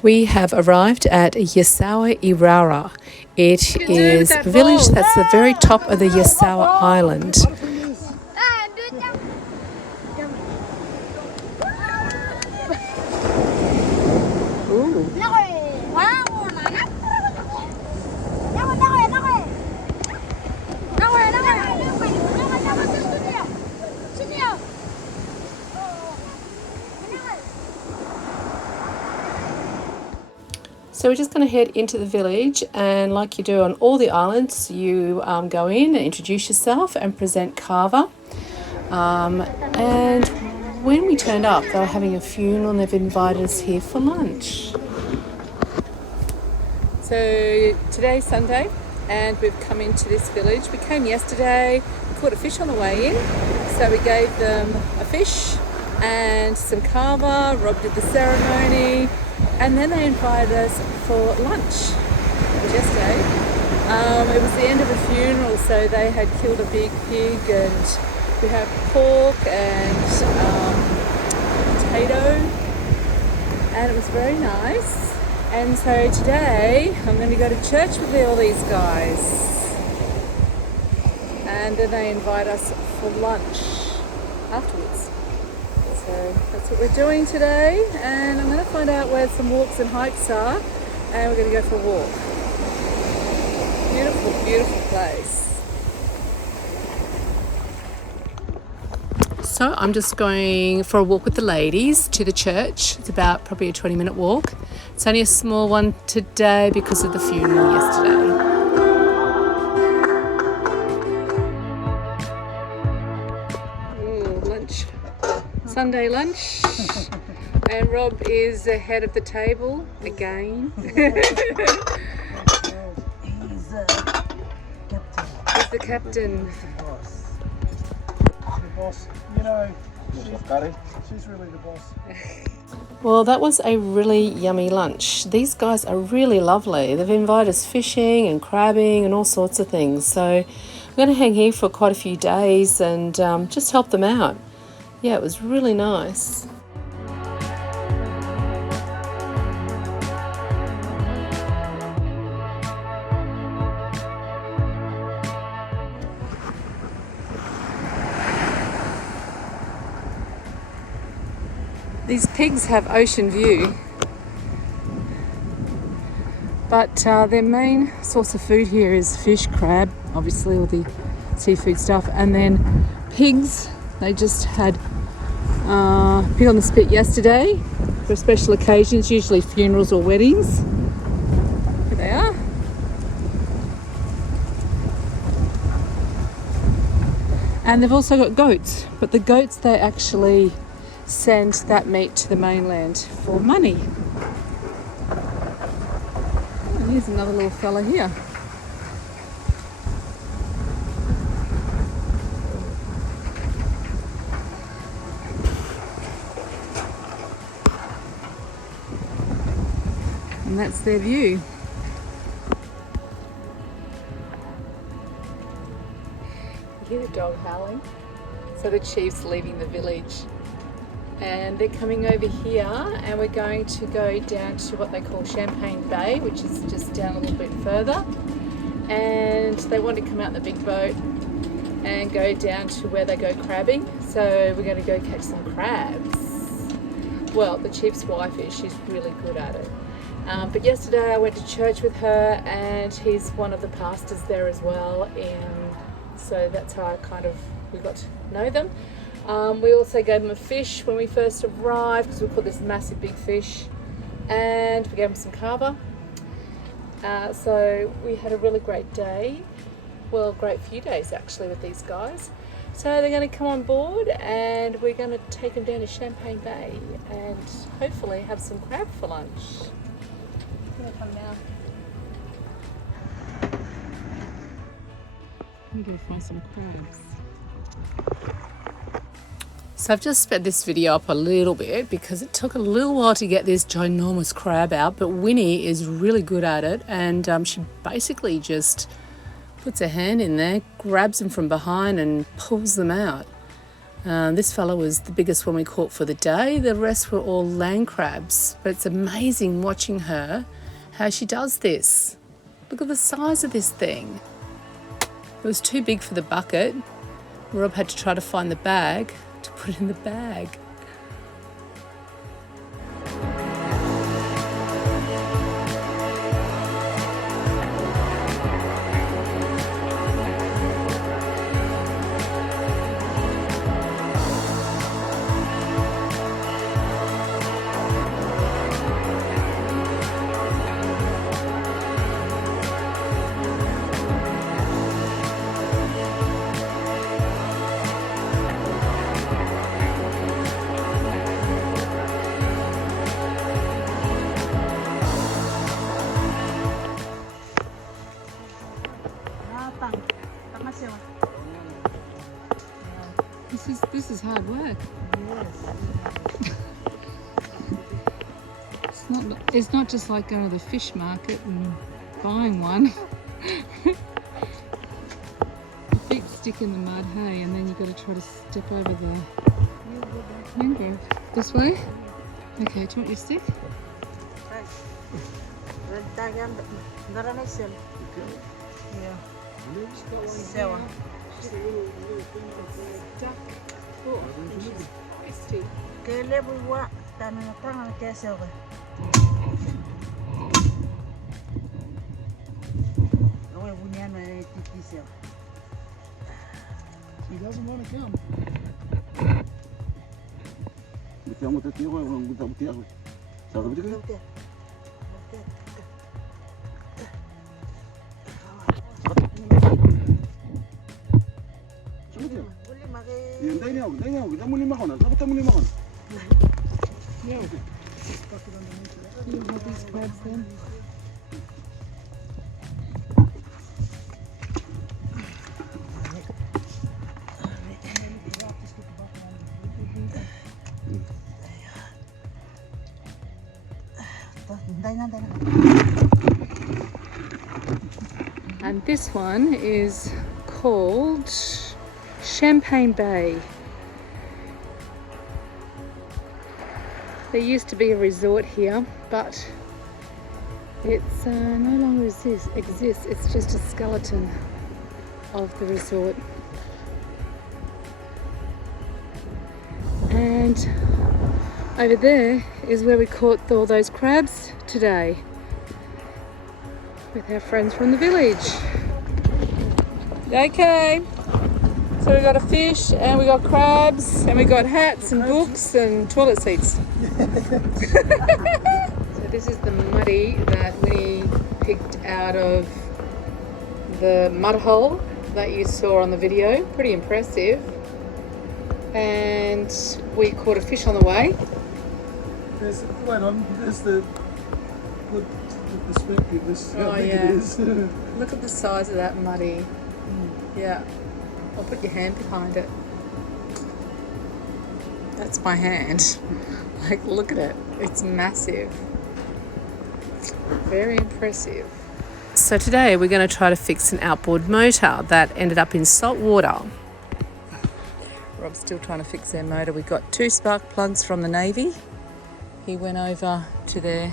We have arrived at Yasawa I, rara. It is a village that's the very top of the Yasawa Island. Ooh. So we're just going to head into the village, and like you do on all the islands, you go in and introduce yourself and present kava. And when we turned up, they were having a funeral and they've invited us here for lunch. So today's Sunday and we've come into this village. We came yesterday, we caught a fish on the way in, so we gave them a fish and some kava. Rob did the ceremony, and then they invited us for lunch. It was yesterday. It was the end of a funeral, so they had killed a big pig, and we have pork and potato, and it was very nice. And so today I'm going to go to church with all these guys, and then they invite us for lunch afterwards. So that's what we're doing today, and I'm going to find out where some walks and hikes are, and we're going to go for a walk. Beautiful, beautiful place. So I'm just going for a walk with the ladies to the church. It's about probably a 20-minute walk. It's only a small one today because of the funeral yesterday. Oh, lunch. Sunday lunch. And Rob is the head of the table again. He's the captain. He's the captain. He's the boss. The boss. You know, she's really the boss. Well, that was a really yummy lunch. These guys are really lovely. They've invited us fishing and crabbing and all sorts of things. So we're going to hang here for quite a few days and just help them out. Yeah, it was really nice. These pigs have ocean view, but their main source of food here is fish, crab, obviously all the seafood stuff, and then pigs. They just had pig on the spit yesterday for special occasions, usually funerals or weddings. Here they are. And they've also got goats, but the goats they actually send that meat to the mainland for money. And here's another little fella here. And that's their view. You hear the dog howling? So the chief's leaving the village. And they're coming over here, and we're going to go down to what they call Champagne Bay, which is just down a little bit further. And they want to come out in the big boat and go down to where they go crabbing. So we're going to go catch some crabs. Well, the chief's wife is, she's really good at it. But yesterday I went to church with her, and he's one of the pastors there as well. And so that's how we got to know them. We also gave them a fish when we first arrived, because we caught this massive big fish, and we gave them some kava. So we had a really great day, well, great few days actually with these guys. So they're going to come on board, and we're going to take them down to Champagne Bay and hopefully have some crab for lunch. They're going to come now. I'm going to find some crabs. So I've just sped this video up a little bit because it took a little while to get this ginormous crab out, but Winnie is really good at it, and she basically just puts her hand in there, grabs them from behind and pulls them out. This fella was the biggest one we caught for the day. The rest were all land crabs. But it's amazing watching her, how she does this. Look at the size of this thing. It was too big for the bucket. Rob had to try to find the bag to put it in the bag. This is hard work. Yes. It's not just like going to the fish market and buying one. Your feet stick in the mud, hey, and then you've got to try to step over the mangrove. This way? Okay, do you want your stick? Oh, she's He doesn't want to come. You have these crabs then? And this one is called Champagne Bay. There used to be a resort here, but it's no longer exists. It's just a skeleton of the resort. And over there is where we caught all those crabs today with our friends from the village. Okay, so we got a fish and we got crabs and we got hats and books and toilet seats. So this is the muddy that we picked out of the mud hole that you saw on the video. Pretty impressive. And we caught a fish on the way. There's the perspective. This how big it is. Look at the size of that muddy. Yeah. I'll put your hand behind it. That's my hand. Like, look at it. It's massive. Very impressive. So today we're going to try to fix an outboard motor that ended up in salt water. Rob's still trying to fix their motor. We got 2 spark plugs from the Navy. He went over to there.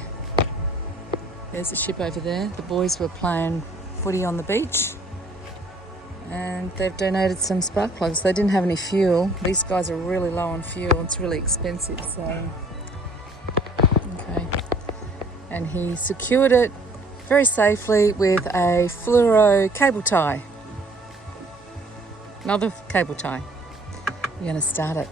There's the ship over there. The boys were playing footy on the beach. And they've donated some spark plugs. They didn't have any fuel. These guys are really low on fuel. It's really expensive, so okay. And he secured it very safely with a fluoro cable tie. Another cable tie. We're going to start it.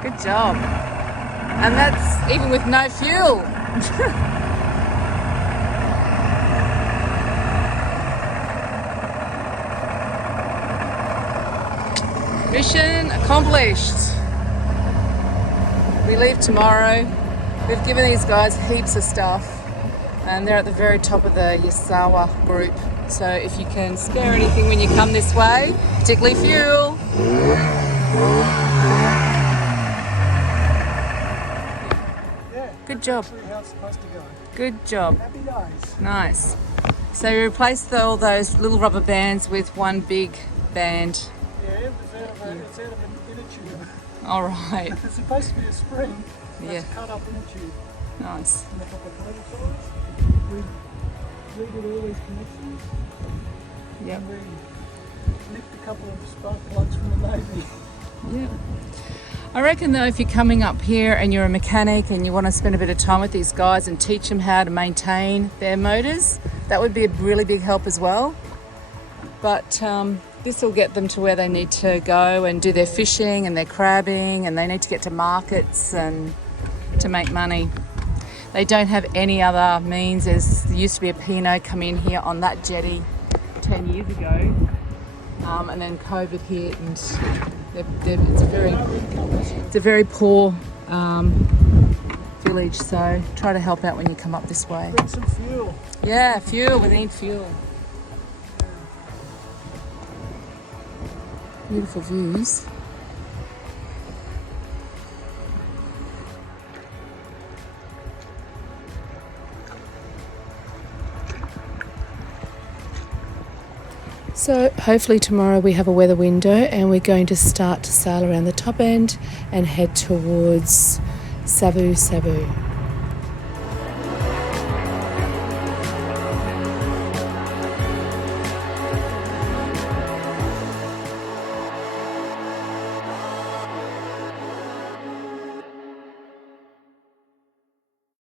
Good job. And that's even with no fuel. Mission accomplished. We leave tomorrow. We've given these guys heaps of stuff and they're at the very top of the Yasawa Group So if you can spare anything when you come this way, particularly fuel. Yeah. Good job. That's actually how it's supposed to go. Good job. Happy days. Nice. So you replaced all those little rubber bands with one big band. Yeah, it's out of an inner tube. All right. It's supposed to be a spring. Yeah. That's cut up in a tube. Nice. And a couple of cable ties. We redid all these connections. Yep. And we nicked a couple of spark plugs from the Navy. Yeah. I reckon though, if you're coming up here and you're a mechanic and you want to spend a bit of time with these guys and teach them how to maintain their motors, that would be a really big help as well. But this will get them to where they need to go and do their fishing and their crabbing, and they need to get to markets and to make money. They don't have any other means. There used to be a P&O come in here on that jetty 10 years ago, and then COVID hit, and it's a very poor village. So try to help out when you come up this way. Bring some fuel. Yeah, fuel. We need fuel. Beautiful views. So hopefully tomorrow we have a weather window and we're going to start to sail around the top end and head towards Savu Savu.